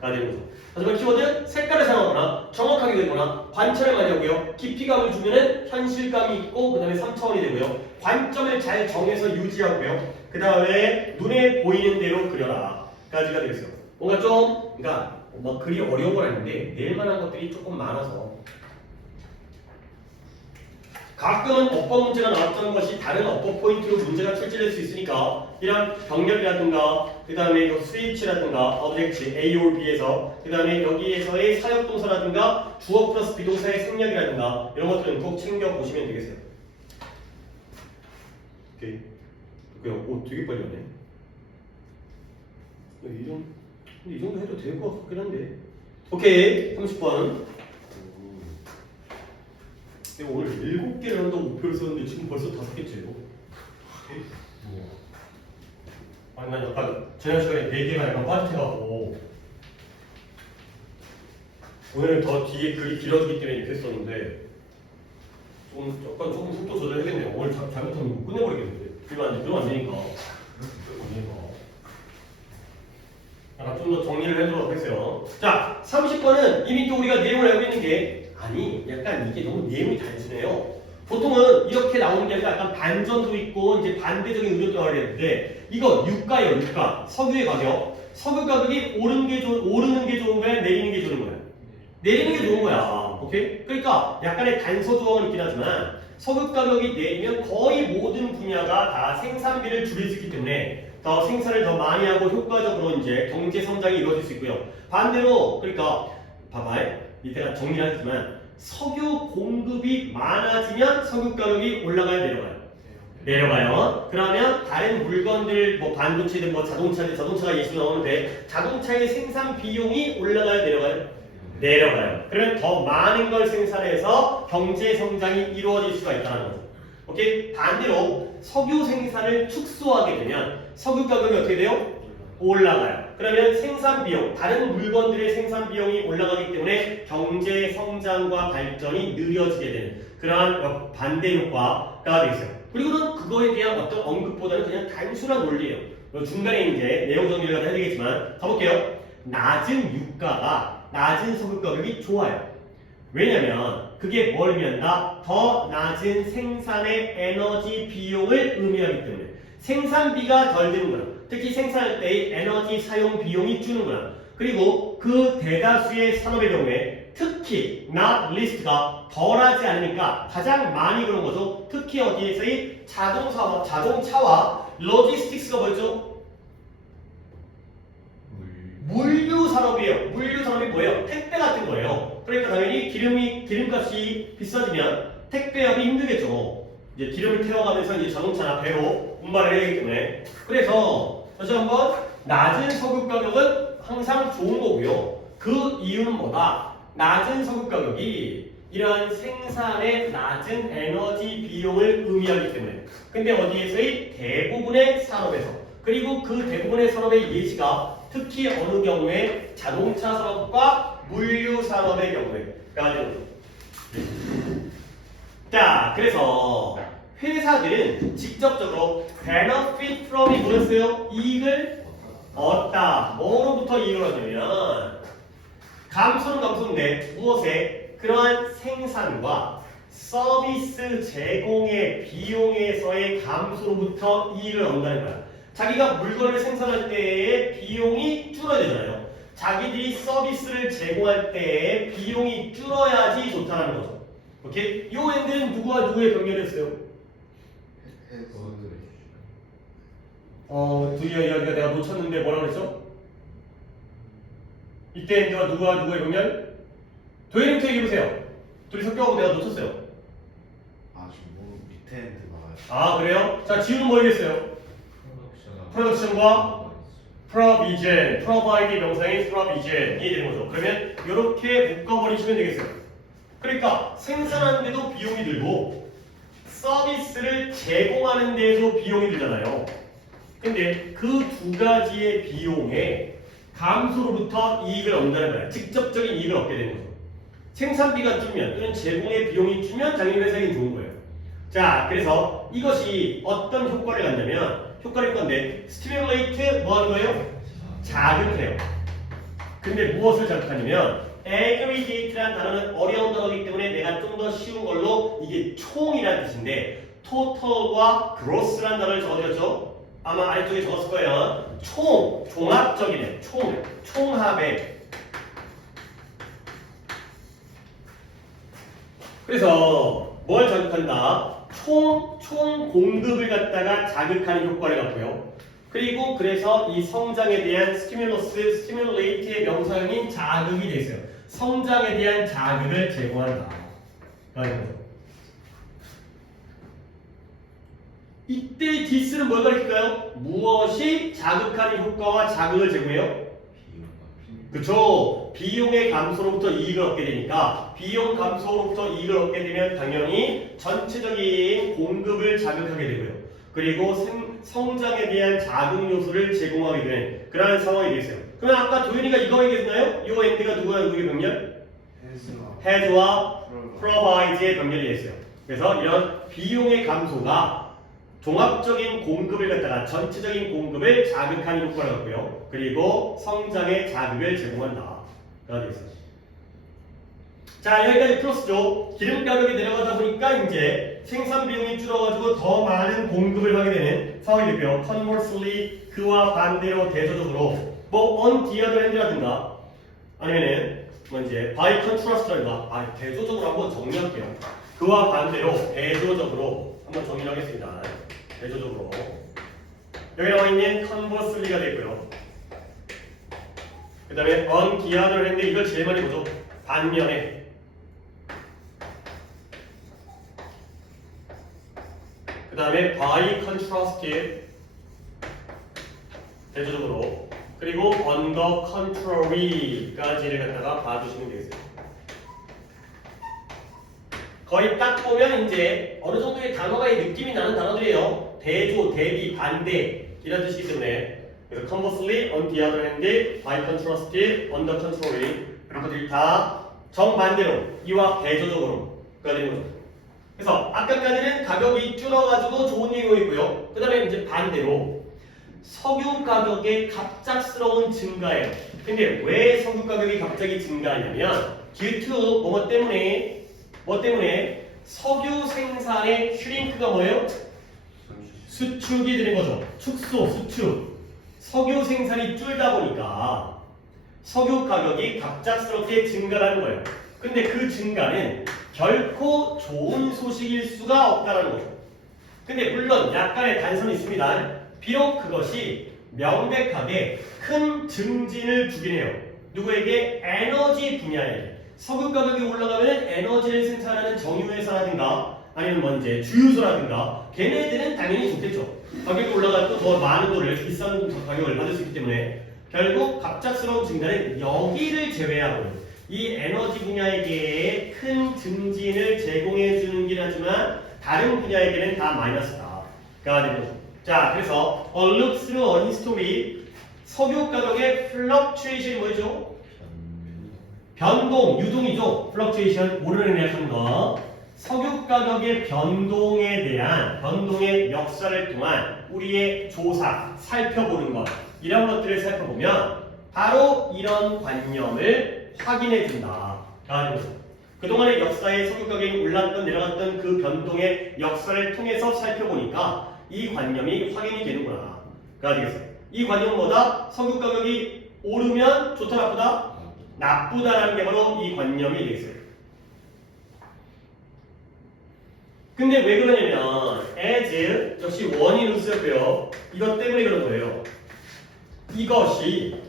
가 되는 거죠. 하지만 키워드 색깔을 사용하거나 정확하게 그리거나 관찰을 많이 하고요. 깊이감을 주면은 현실감이 있고 그 다음에 3차원이 되고요. 관점을 잘 정해서 유지하고요. 그 다음에 눈에 보이는 대로 그려라. 까지가 되겠어요. 뭔가 좀 그러니까 막 그리 어려운 건 아닌데 낼 만한 것들이 조금 많아서 가끔은 어법 문제가 나왔던 것이 다른 어법 포인트로 문제가 출제될 수 있으니까 이런 병렬이라든가 그 다음에 스위치라든가 object A or B에서 그 다음에 여기에서의 사역동사라든가 주어 플러스 비동사의 생략이라든가 이런 것들은 꼭 챙겨보시면 되겠어요. 오케이. 오, 되게 빨리 왔네. 이 정도 해도 될 것 같긴 한데. 오케이. 30번. 내가 오늘 7개를 한다고 목표를 썼는데 지금 벌써 5개째고. 아니 난 약간 지난 시간에 4개가 약간 빠듯해가지고 오늘은 더 뒤에 글이 길어지기 때문에 이렇게 했었는데 조금 속도 조절해야겠네요. 오늘 잘못하면 끝내버리겠는데. 그러면 안 되니까. 약간 좀 더 정리를 해보도록 하겠어요. 자, 30번은 이미 또 우리가 내용을 알고 있는 게 아니, 약간 이게 너무 내용이 단순해요. 보통은 이렇게 나오는 게 아니라 약간 반전도 있고 이제 반대적인 의견도 나와야 되는데 이거 유가예요, 유가. 석유의 가격. 석유 가격이 오르는 게 좋은 거야, 내리는 게 좋은 거야? 내리는 게 좋은 거야. 오케이? 그러니까 약간의 단서 조항은 있긴 하지만 석유 가격이 내리면 거의 모든 분야가 다 생산비를 줄일 수 있기 때문에 더 생산을 더 많이 하고 효과적으로 이제 경제 성장이 이루어질 수 있고요. 반대로 그러니까 봐봐요. 이때가 정리를 하지만 석유 공급이 많아지면 석유 가격이 올라가야 내려가요. 내려가요. 그러면 다른 물건들 뭐 반도체든 뭐 자동차가 예시로 나오는데 자동차의 생산 비용이 올라가야 내려가요. 내려가요. 그러면 더 많은 걸 생산해서 경제 성장이 이루어질 수가 있다는 거죠. 오케이? 반대로 석유 생산을 축소하게 되면 석유 가격이 어떻게 돼요? 올라가요. 그러면 생산 비용, 다른 물건들의 생산 비용이 올라가기 때문에 경제 성장과 발전이 느려지게 되는 그러한 반대 효과가 되겠어요. 그리고는 그거에 대한 어떤 언급보다는 그냥 단순한 논리예요. 중간에 이제 내용 정리를 해야 되겠지만 가볼게요. 낮은 유가가 낮은 석유 가격이 좋아요. 왜냐면 그게 뭘 의미한다? 더 낮은 생산의 에너지 비용을 의미하기 때문에 생산비가 덜 드는구나. 특히 생산할 때의 에너지 사용 비용이 주는구나. 그리고 그 대다수의 산업의 경우에 특히 not least가 덜하지 않으니까 가장 많이 그런 거죠. 특히 어디에서의 자동차와 로지스틱스가 뭐였죠? 물류 산업이에요. 물류 산업이 뭐예요? 택배 같은 거예요. 그러니까 당연히 기름값이 비싸지면 택배업이 힘들겠죠. 이제 기름을 태워가면서 이제 자동차나 배로 운반을 해야 되기 때문에. 그래서 다시 한번 낮은 석유 가격은 항상 좋은 거고요. 그 이유는 뭐다? 낮은 석유 가격이 이러한 생산의 낮은 에너지 비용을 의미하기 때문에. 근데 어디에서의 대부분의 산업에서 그리고 그 대부분의 산업의 예시가 특히 어느 경우에 자동차 산업과 물류 산업의 경우에가 되는 거죠. 자, 그래서 회사들은 직접적으로 benefit from이 뭐였어요? 이익을 얻다. 뭐로부터 이익을 얻냐면 감소는 감소인데 무엇에? 그러한 생산과 서비스 제공의 비용에서의 감소로부터 이익을 얻는다는 거야. 자기가 물건을 생산할 때의 비용이 줄어야 되잖아요. 자기들이 서비스를 제공할 때의 비용이 줄어야지 좋다는 거죠. 오케이? 이 엔드는 누구와 누구의 병렬이었어요? 드디어 이야기가 내가 놓쳤는데 뭐라고 그랬죠? 이때 엔드와 누구와 누구의 병렬? 도현이부터 얘기해보세요. 둘이 섞여가고 내가 놓쳤어요. 지금 뭐 밑에 엔드 나가요. 아, 그래요? 자, 지우는 뭐 얘기했어요? 프로덕션과 provision, provide 명사인 provision이 되는 거죠. 그러면 이렇게 묶어버리시면 되겠어요. 그러니까 생산하는 데도 비용이 들고 서비스를 제공하는 데도 비용이 들잖아요. 근데 그 두 가지의 비용에 감소로부터 이익을 얻는다는 거야. 직접적인 이익을 얻게 되는 거죠. 생산비가 줄면 또는 제공의 비용이 줄면 당연히 회사에게 좋은 거예요. 자, 그래서 이것이 어떤 효과를 갖냐면 효과를 건데 stimulate 뭐 하는 거예요? 자극해요. 근데 무엇을 자극하냐면 aggregate라는 단어는 어려운 단어이기 때문에 내가 좀 더 쉬운 걸로 이게 총이라는 뜻인데 total과 gross라는 단어를 적어드렸죠? 아마 아래쪽에 적었을 거예요. 종합적이네. 총합의. 그래서 뭘 자극한다? 총 공급을 갖다가 자극하는 효과를 갖고요. 그리고 그래서 이 성장에 대한 스티뮬레이트의 명사형인 자극이 되어 있어요. 성장에 대한 자극을 제공한다. 이때 디스는 뭘 가리킬까요? 무엇이 자극하는 효과와 자극을 제공해요? 그쵸? 비용의 감소로부터 이익을 얻게 되니까 비용 감소로부터 이익을 얻게 되면 당연히 전체적인 공급을 자극하게 되고요. 그리고 성장에 대한 자극 요소를 제공하게 되는 그러한 상황이 되겠어요. 그러면 아까 도현이가 이거 얘기했나요? 이 엔드가 누구야 누구의 병렬? has와 provide의 병렬이 됐어요. 그래서 이런 비용의 감소가 종합적인 공급을 갖다가 전체적인 공급을 자극하는 효과를 갖고요. 그리고 성장에 자극을 제공한다. 가 되겠습니다. 자, 여기까지 플러스죠. 기름 가격이 내려가다 보니까 이제 생산 비용이 줄어가지고 더 많은 공급을 하게 되는 상황이 됐고요. Conversely, 그와 반대로 대조적으로 뭐 on the other hand라든가 아니면은 뭐 이제 by contrast라든가 대조적으로 한번 정리할게요. 그와 반대로 대조적으로 한번 정리를 하겠습니다. 대조적으로 여기 나와 있는 conversely가 되고요. 그 다음에 on the other hand 이걸 제일 많이 보죠. 반면에 그 다음에 by contrast 대조적으로 그리고 on the contrary까지를 갖다가 봐주시면 되겠습니다. 거의 딱 보면 이제 어느 정도의 단어가 느낌이 나는 단어들이에요. 대조, 대비, 반대 이런 뜻이기 때문에 그래서 conversely, on the other hand, by contrast, on the contrary 이런 것들이 다 정반대로 이와 대조적으로가 되는 거죠. 그래서 아까까지는 가격이 줄어가지고 좋은 얘기고요. 그 다음에 이제 반대로 석유 가격의 갑작스러운 증가예요. 근데 왜 석유 가격이 갑자기 증가하냐면 due to 뭐 때문에 석유 생산의 슈링크가 뭐예요? 수축이 되는 거죠. 축소, 수축. 석유 생산이 줄다 보니까 석유 가격이 갑작스럽게 증가하는 거예요. 근데 그 증가는 결코 좋은 소식일 수가 없다는 거죠. 근데 물론 약간의 단서는 있습니다. 비록 그것이 명백하게 큰 증진을 주긴 해요. 누구에게? 에너지 분야에. 석유 가격이 올라가면 에너지를 생산하는 정유회사라든가 아니면 뭐 이제 주유소라든가 걔네들은 당연히 좋겠죠. 가격이 올라가도 더 많은 돈을 비싼 가격을 받을 수 있기 때문에 결국 갑작스러운 증가는 여기를 제외하고 이 에너지 분야에게 큰 증진을 제공해 주는 긴 하지만 다른 분야에게는 다 마이너스다. 가 되는 거죠. 자, 그래서 a look through a history 석유 가격의 fluctuation 뭐죠? 변동, 유동이죠. fluctuation 오르내리는 거. 석유 가격의 변동에 대한 변동의 역사를 통한 우리의 조사, 살펴보는 것 이런 것들을 살펴보면 바로 이런 관념을 확인해 준다. 그동안의 역사에 석유 가격이 올랐던 내려갔던 그 변동의 역사를 통해서 살펴보니까 이 관념이 확인이 되는구나. 가 되겠어요. 이 관념은 뭐다? 석유 가격이 오르면 좋다 나쁘다? 나쁘다라는 게 바로 이 관념이 되겠어요. 근데 왜 그러냐면 as 역시 원인으로 쓰였고요. 이것 때문에 그런 거예요. 이것이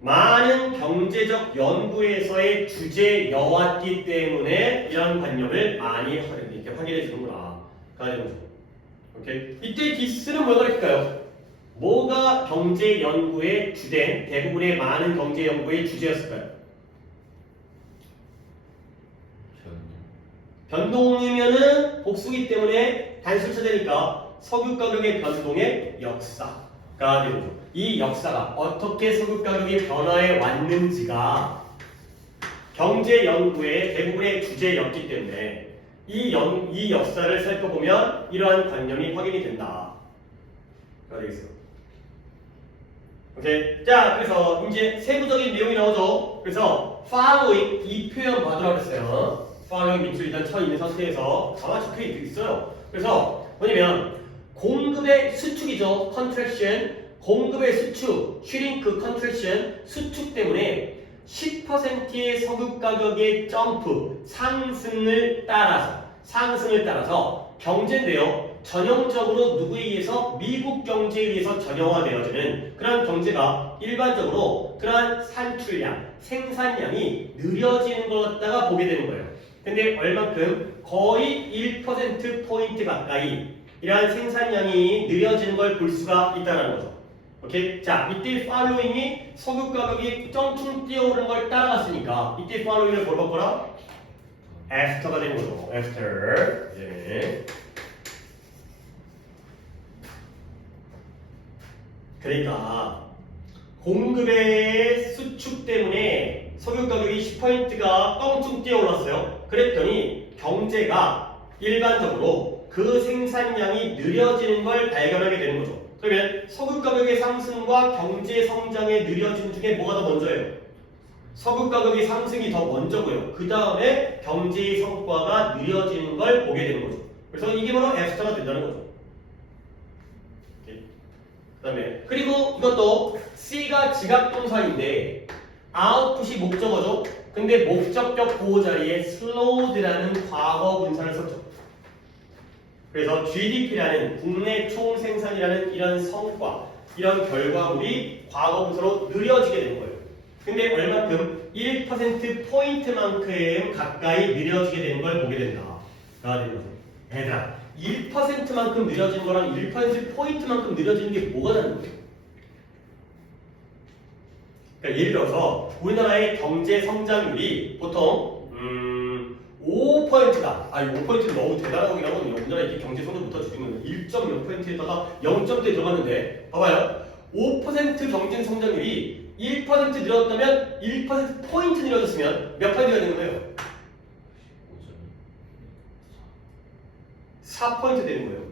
많은 경제적 연구에서의 주제여왔기 때문에 이런 관념을 많이 이렇게 확인해 주는구나. 가는 거죠. 오케이. 이때 디스는 뭘 가르칠까요? 뭐가 경제 연구의 주된 대부분의 많은 경제 연구의 주제였을까요? 변동이면은 복수기 때문에 단순차 되니까 석유 가격의 변동의 역사가 되는 거죠. 이 역사가 어떻게 석유 가격이 변화해 왔는지가 경제 연구의 대부분의 주제였기 때문에 이 역사를 살펴보면 이러한 관념이 확인이 된다. 가 되겠어요. 오케이. 자, 그래서 이제 세부적인 내용이 나오죠. 그래서 following 이 표현 받으라고 했어요. following 밑줄 일단 쳐 있는 상태에서 아마 적혀 있어요. 그래서 뭐냐면 공급의 수축이죠. contraction. 공급의 수축, shrink, contraction, 수축 때문에 10%의 석유 가격의 점프, 상승을 따라서 경제인데요. 전형적으로 누구에 의해서 미국 경제에 의해서 전형화되어지는 그런 경제가 일반적으로 그러한 산출량, 생산량이 느려지는 것 같다가 보게 되는 거예요. 근데 얼만큼? 거의 1%포인트 가까이 이러한 생산량이 느려지는 걸 볼 수가 있다는 거죠. 오케이? 자, 이때 following이 석유 가격이 쩡퉁 뛰어오르는 걸 따라갔으니까 이때 following을 뭘 바꿔라? after가 되는 거죠. after. 예. 그러니까 공급의 수축 때문에 석유 가격이 10%가 껑충 뛰어올랐어요. 그랬더니 경제가 일반적으로 그 생산량이 느려지는 걸 발견하게 되는 거죠. 그러면 석유 가격의 상승과 경제 성장의 느려짐 중에 뭐가 더 먼저예요? 석유 가격의 상승이 더 먼저고요. 그 다음에 경제의 성과가 느려지는 걸 보게 되는 거죠. 그래서 이게 바로 F스타가 된다는 거죠. 그 다음에 그리고 이것도 C가 지각동사인데 아웃풋이 목적어죠. 근데 목적격 보호 자리에 slowed라는 과거 분사를 썼죠. 그래서 GDP라는 국내 총생산이라는 이런 성과, 이런 결과물이 과거 분사로 느려지게 되는 거예요. 근데 얼마큼? 1%포인트만큼 가까이 느려지게 되는 걸 보게 된다. 가 되는 거죠. 얘들아, 1%만큼 느려지는 거랑 1%포인트만큼 느려지는 게 뭐가 다른 거예요? 그러니까 예를 들어서 우리나라의 경제 성장률이 보통 5%다. 아, 5%는 너무 대단하긴 하거든요. 우리나라 이게 경제 성장부터 줄이면 1.0%에다가 0점대 들어갔는데 봐봐요. 5% 경제 성장률이 1% 늘었다면 1%포인트 늘어졌으면 몇 포인트가 되는 거예요? 4포인트 되는 거예요.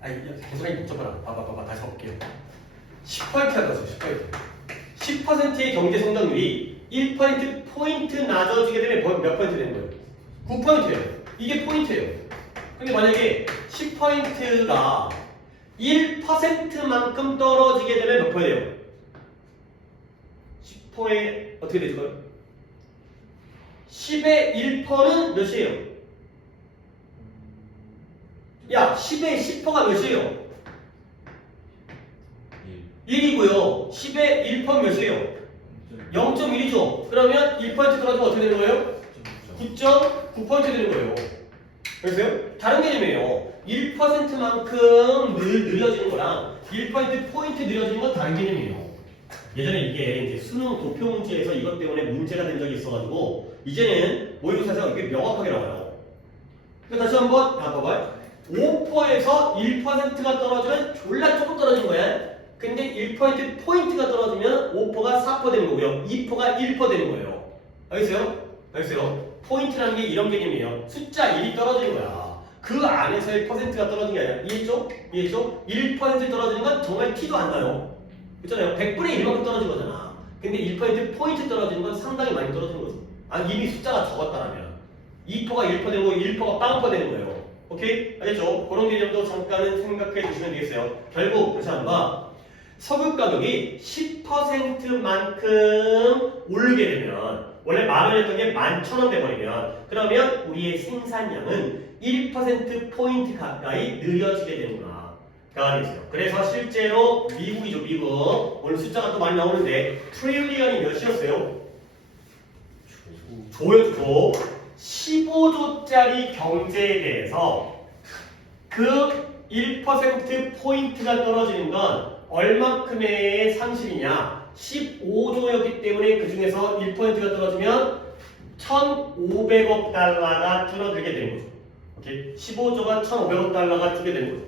아, 계산이 복잡하다. 봐봐. 다시 볼게요. 10%가 들었어요. 10%. 10%의 경제 성장률이 1%포인트 낮아지게 되면 몇 포인트 되는 거예요? 9포인트예요. 이게 포인트예요. 근데 만약에 10%가 1%만큼 떨어지게 되면 몇 포인트 돼요? 10%에 어떻게 되죠? 10의 1%는 몇이에요? 야, 10의 10%가 몇이에요? 1이고요. 10의 1%는 몇이에요? 0.1이죠. 그러면 1% 떨어지면 어떻게 되는 거예요? 9.9% 되는 거예요. 그래서요? 다른 개념이에요. 1%만큼 느려지는 거랑 1%포인트 느려지는 건 다른 개념이에요. 예전에 이게 이제 수능 도표 문제에서 이것 때문에 문제가 된 적이 있어가지고 이제는 모의고사에서 이게 명확하게 나와요. 그러니까 다시 한번 봐봐요. 5%에서 1%가 떨어지면 졸라 조금 떨어진 거야. 근데 1%포인트가 떨어지면 5%가 4% 되는 거고요. 2%가 1% 되는 거예요. 알겠어요? 포인트라는 게 이런 개념이에요. 숫자 1이 떨어지는 거야. 그 안에서의 퍼센트가 떨어지는 게 아니라 이해했죠? 1% 떨어지는 건 정말 티도 안 나요. 그렇잖아요. 100분의 1만큼 떨어진 거잖아. 근데 1%포인트 떨어지는 건 상당히 많이 떨어지는 거죠. 아니 이미 숫자가 적었다라면 2%가 1% 되는 거고 1%가 빵% 되는 거예요. 오케이? 알겠죠? 그런 개념도 잠깐은 생각해 주시면 되겠어요. 결국 다시 한번 석유 가격이 10%만큼 오르게 되면 원래 10,000원이었던 게 11,000원 돼버리면 그러면 우리의 생산량은 1%포인트 가까이 느려지게 되는구나. 가 되죠. 그래서 실제로 미국이죠. 미국. 오늘 숫자가 또 많이 나오는데 트릴리언이 몇이었어요? 조였죠. 15조짜리 경제에 대해서 그 1%포인트가 떨어지는 건 얼마큼의 상실이냐? 15조였기 때문에 그 중에서 1%가 떨어지면 1,500억 달러가 줄어들게 되는 거죠. 오케이? 15조가 1,500억 달러가 줄게 되는 거죠.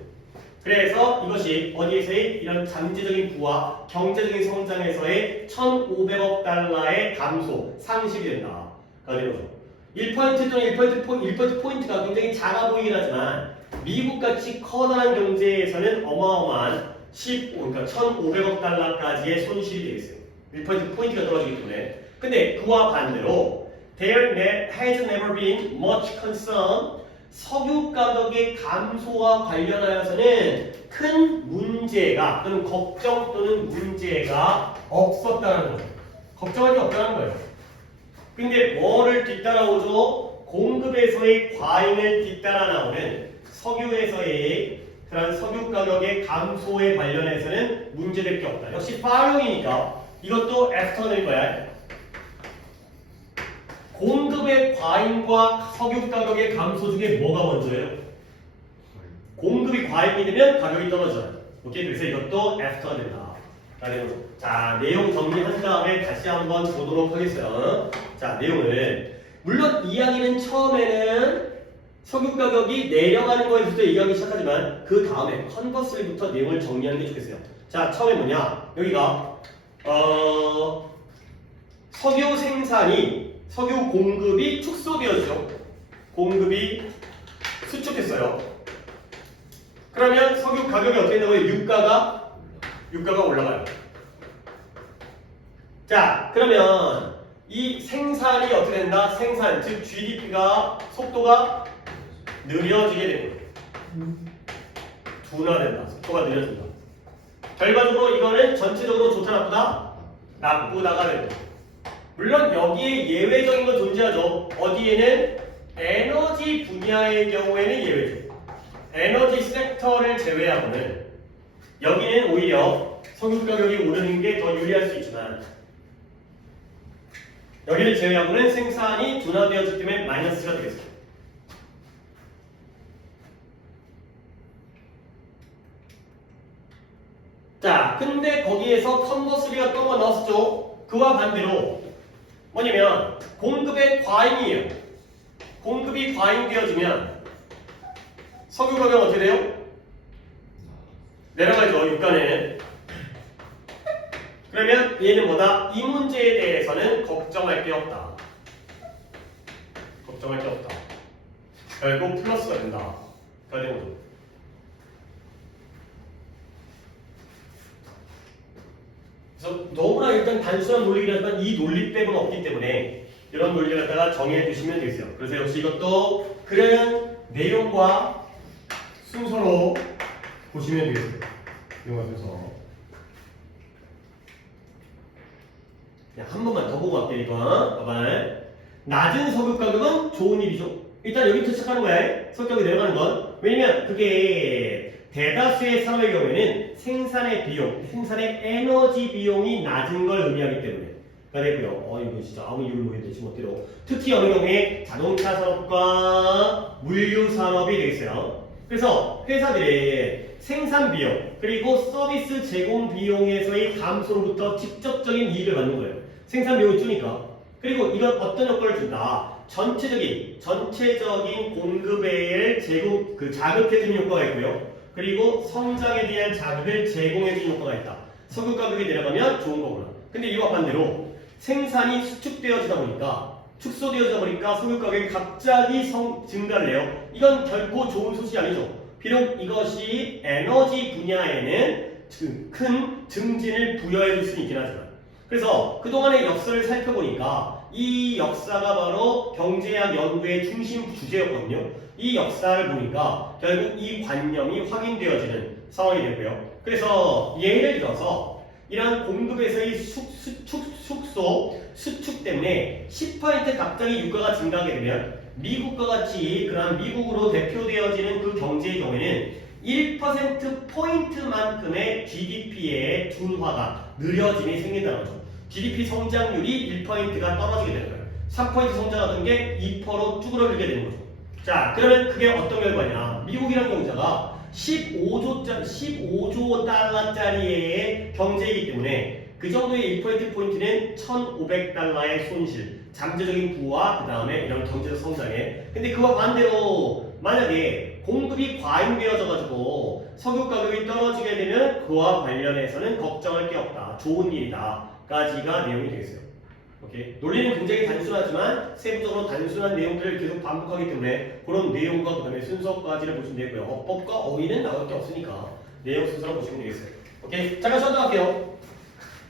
그래서 이것이 어디에서의 이런 잠재적인 부와 경제적인 성장에서의 1,500억 달러의 감소, 상실이 된다. 가 되는 거죠. 1% 또는 1% 포인트가 굉장히 작아 보이긴 하지만 미국같이 커다란 경제에서는 어마어마한 15, 그러니까 1,500억 달러까지의 손실이 되겠어요. 1% 포인트가 떨어지기 때문에. 근데 그와 반대로 there has never been much concern. 석유 가격의 감소와 관련하여서는 큰 문제가 또는 걱정 또는 문제가 없었다는 거예요. 걱정할 게 없다는 거예요. 근데 뭐를 뒤따라오죠? 공급에서의 과잉을 뒤따라 나오는 석유에서의 그런 석유 가격의 감소에 관련해서는 문제될 게 없다. 역시 following이니까 이것도 after 될 거야. 공급의 과잉과 석유 가격의 감소 중에 뭐가 먼저예요? 공급이 과잉이 되면 가격이 떨어져요. 오케이? 그래서 이것도 after 된다. 자, 내용 정리한 다음에 다시 한번 보도록 하겠어요. 자, 내용을. 물론 이야기는 처음에는 석유 가격이 내려가는 거에 대해서 얘기하기 시작하지만 그 다음에 컨버스리부터 내용을 정리하는 게 좋겠어요. 자, 처음에 뭐냐? 여기가 석유 생산이 석유 공급이 축소되었죠. 공급이 수축했어요. 그러면 석유 가격이 어떻게 된다고요? 유가가 올라가요. 자, 그러면 이 생산이 어떻게 된다? 생산, 즉 GDP가 속도가 느려지게 되는 거예요. 둔화된다. 속도가 느려진다. 결과적으로 이거는 전체적으로 좋다 나쁘다? 나쁘다가 됩니다. 물론 여기에 예외적인 건 존재하죠. 어디에는 에너지 분야의 경우에는 예외죠. 에너지 섹터를 제외하고는 여기는 오히려 석유 가격이 오르는 게 더 유리할 수 있지만 여기를 제외하고는 생산이 둔화되었기 때문에 마이너스가 되겠습니다. 자, 근데 거기에서 컨버스리가 또 나왔었죠. 그와 반대로 뭐냐면 공급의 과잉이에요. 공급이 과잉되어지면 석유 가격 어떻게 돼요? 내려가죠. 유가는. 그러면 얘는 뭐다? 이 문제에 대해서는 걱정할 게 없다. 걱정할 게 없다. 결국 플러스가 된다. 가 되는 거죠. 그래서 너무나 일단 단순한 논리긴 하지만 이 논리 빼고는 없기 때문에 이런 논리를 갖다가 정해 두시면 되겠어요. 그래서 역시 이것도 그런 내용과 순서로 보시면 되겠습니다. 내용과 순서. 한 번만 더 보고 갈게요. 이거 봐봐. 낮은 석유 가격은 좋은 일이죠. 일단 여기부터 시작하는 거야. 석유 가격이 내려가는 건. 왜냐면 그게 대다수의 산업의 경우에는 생산의 비용, 생산의 에너지 비용이 낮은 걸 의미하기 때문에 가 되고요. 이거 진짜 아무 이유를 모르겠는데 멋대로. 특히 어느 경우에 자동차 산업과 물류 산업이 되겠어요. 그래서 회사들의 생산 비용 그리고 서비스 제공 비용에서의 감소로부터 직접적인 이익을 받는 거예요. 생산 비용이 주니까. 그리고 이건 어떤 효과를 준다? 전체적인 공급을 자극해주는 효과가 있고요. 그리고 성장에 대한 자극을 제공해주는 효과가 있다. 석유 가격이 내려가면 좋은 거구나. 근데 이와 반대로 생산이 축소되어지다 보니까 석유 가격이 갑자기 증가를 해요. 이건 결코 좋은 소식이 아니죠. 비록 이것이 에너지 분야에는 큰 증진을 부여해 줄 수는 있긴 하지만 그래서 그동안의 역사를 살펴보니까 이 역사가 바로 경제학 연구의 중심 주제였거든요. 이 역사를 보니까 결국 이 관념이 확인되어지는 상황이 되고요. 그래서 예를 들어서 이러한 공급에서의 수축 때문에 10% 갑자기 유가가 증가하게 되면 미국과 같이 그런 미국으로 대표되어지는 그 경제의 경우에는 1%포인트만큼의 GDP의 둔화가 느려짐이 생긴다는 거죠. GDP 성장률이 1%가 떨어지게 되는 거예요. 3% 성장하던 게 2%로 쭈그러들게 되는 거죠. 자, 그러면 그게 어떤 결과냐? 미국이라는 경제가 15조 달러짜리의 경제이기 때문에 그 정도의 1%포인트는 1,500달러의 손실, 잠재적인 부와 그 다음에 이런 경제적 성장에. 근데 그와 반대로 만약에 공급이 과잉되어져가지고 석유 가격이 떨어지게 되면 그와 관련해서는 걱정할 게 없다. 좋은 일이다. 까지가 내용이 되겠어요. 오케이? 논리는 굉장히 단순하지만 세부적으로 단순한 내용들을 계속 반복하기 때문에 그런 내용과 그 다음에 순서까지를 보시면 되고요. 어법과 어휘는 나올 게 없으니까 내용 순서로 보시면 되겠어요. 오케이? 잠깐 쉬었다 갈게요.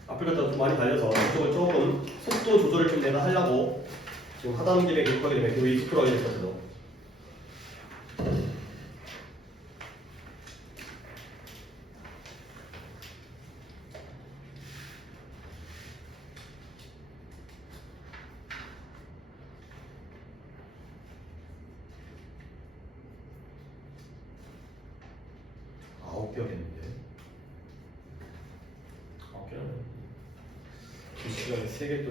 앞을 갖다 좀 많이 달려서 이쪽을 조금 속도 조절을 좀 내가 하려고 지금 하던 길에 계속하게 되면 그 익스프로가 있어서 했는데 9개는 2시간에 3개 또